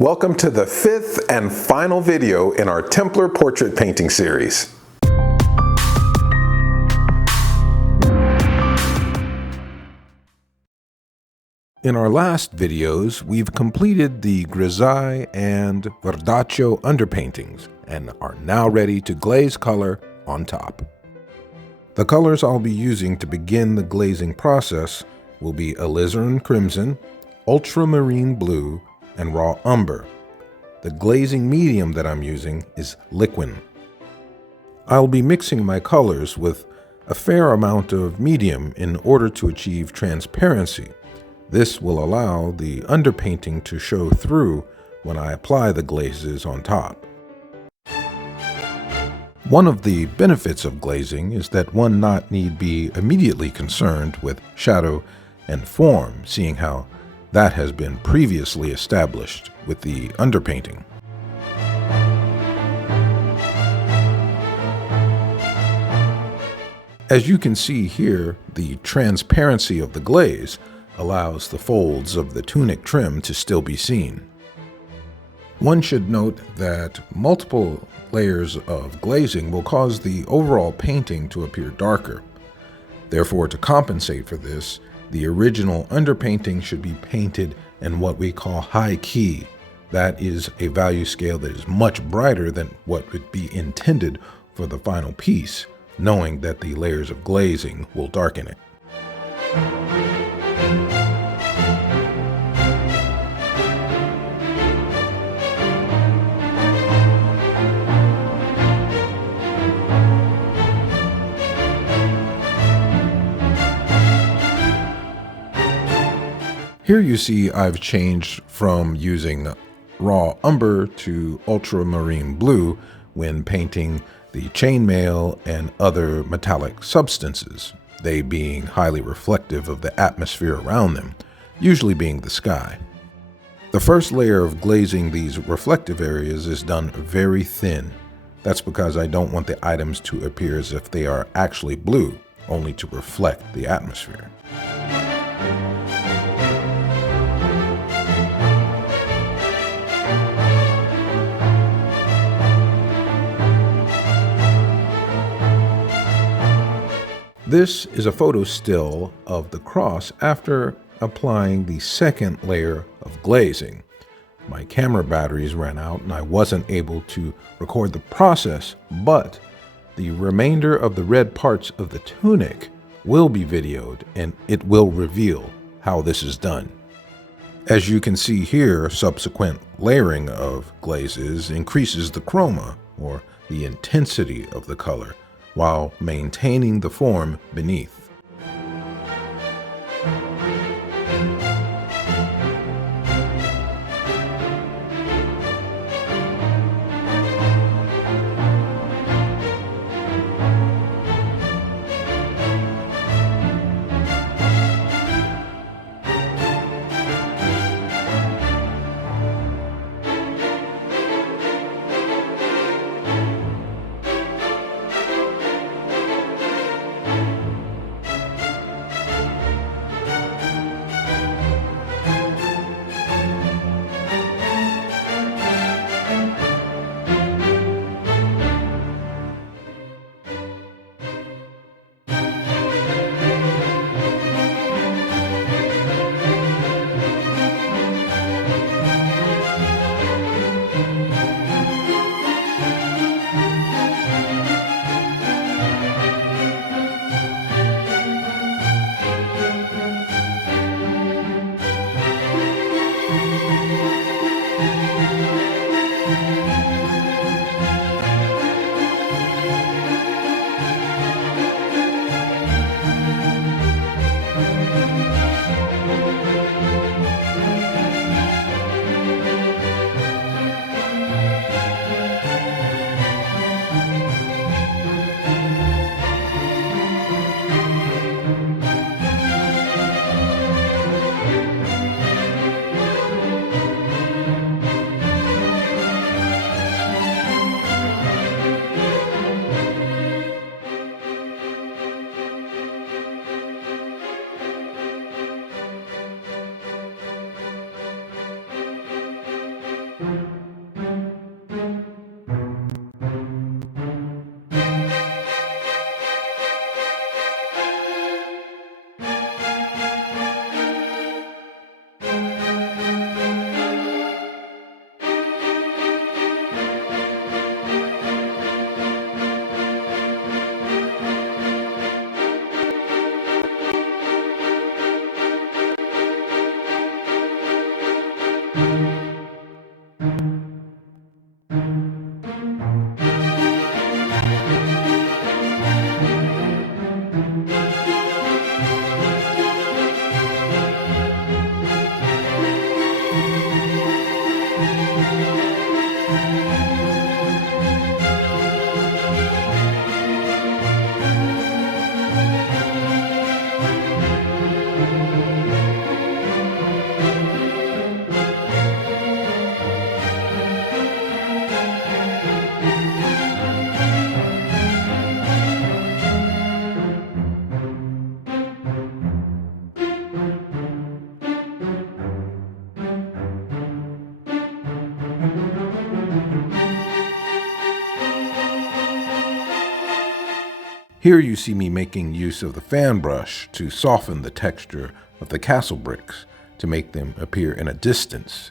Welcome to the fifth and final video in our Templar portrait painting series. In our last videos, we've completed the grisaille and verdaccio underpaintings and are now ready to glaze color on top. The colors I'll be using to begin the glazing process will be alizarin crimson, ultramarine blue, and raw umber. The glazing medium that I'm using is liquin. I'll be mixing my colors with a fair amount of medium in order to achieve transparency. This will allow the underpainting to show through when I apply the glazes on top. One of the benefits of glazing is that one need be immediately concerned with shadow and form, seeing how that has been previously established with the underpainting. As you can see here, the transparency of the glaze allows the folds of the tunic trim to still be seen. One should note that multiple layers of glazing will cause the overall painting to appear darker. Therefore, to compensate for this, the original underpainting should be painted in what we call high key. That is a value scale that is much brighter than what would be intended for the final piece, knowing that the layers of glazing will darken it. Here you see I've changed from using raw umber to ultramarine blue when painting the chainmail and other metallic substances, they being highly reflective of the atmosphere around them, usually being the sky. The first layer of glazing these reflective areas is done very thin. That's because I don't want the items to appear as if they are actually blue, only to reflect the atmosphere. This is a photo still of the cross after applying the second layer of glazing. My camera batteries ran out and I wasn't able to record the process, but the remainder of the red parts of the tunic will be videoed and it will reveal how this is done. As you can see here, subsequent layering of glazes increases the chroma, or the intensity of the color, while maintaining the form beneath. Here you see me making use of the fan brush to soften the texture of the castle bricks to make them appear in a distance.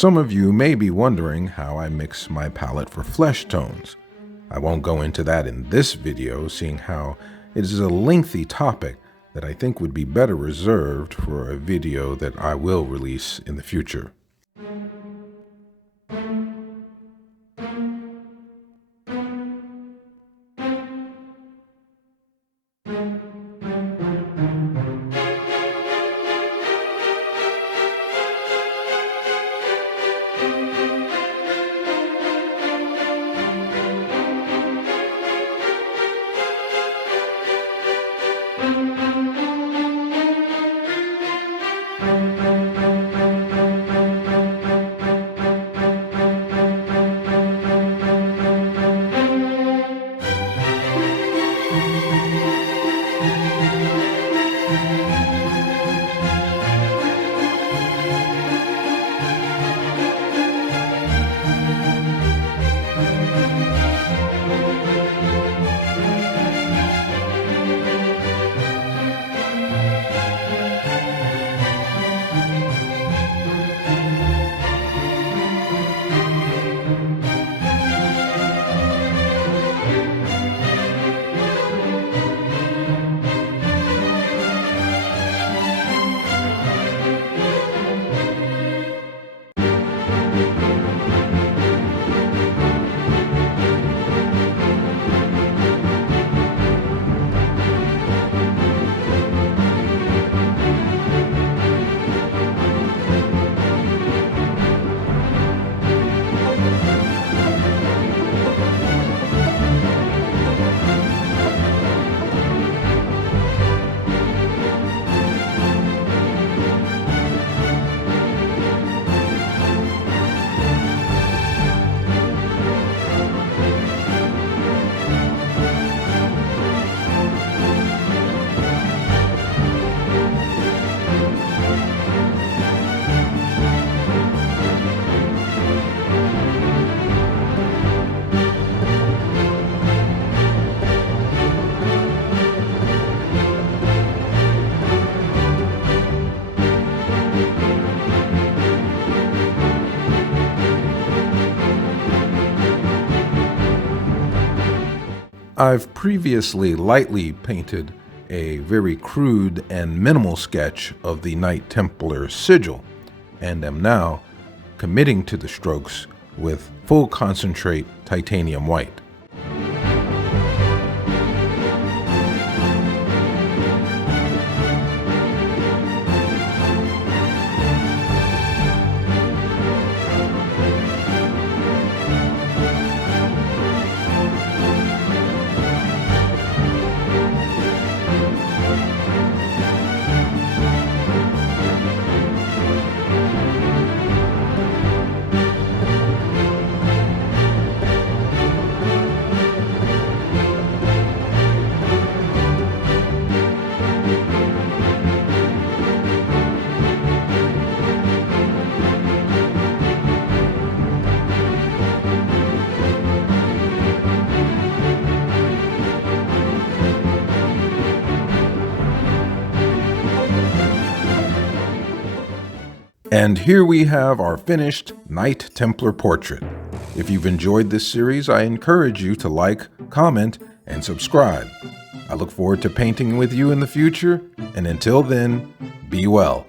Some of you may be wondering how I mix my palette for flesh tones. I won't go into that in this video, seeing how it is a lengthy topic that I think would be better reserved for a video that I will release in the future. I've previously lightly painted a very crude and minimal sketch of the Knight Templar sigil, and am now committing to the strokes with full concentrate titanium white. And here we have our finished Knight Templar portrait. If you've enjoyed this series, I encourage you to like, comment, and subscribe. I look forward to painting with you in the future, and until then, be well.